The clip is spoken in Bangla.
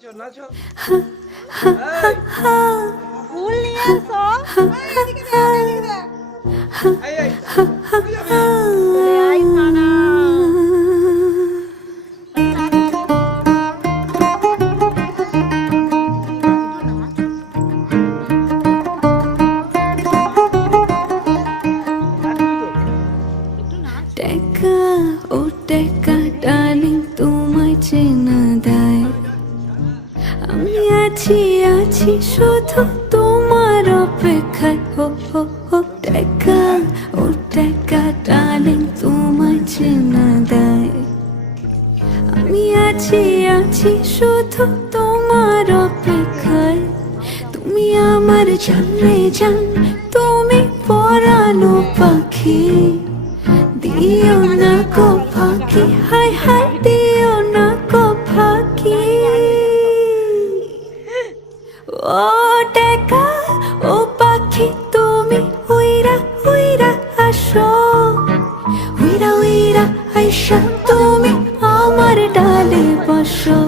নাচো নাচো। ফুল নিয়ে আসো। এদিকে দে, এদিকে দে। এই এই চলে যাবে। ওরে আই সানা। টেকা ও টেকা ডার্লিং তোমায় চেনা দেয় আমি আছি আছি শুধু তোমার অপেক্ষায় হো হো হো টেকা ও টেকা ডার্লিং তোমায় চেনা দেয় আমি আছি আছি শুধু তোমার অপেক্ষায় তুমি আমার জানলে জান তুমি পরানো পাখি দিও না গো ফাঁকি হায় হায় দিও না গো ফাঁকি ও টেকা ও পাখি তুমি উইরা উইরা আসো উইরা উইরা আইসা তুমি আমার ডালে বসো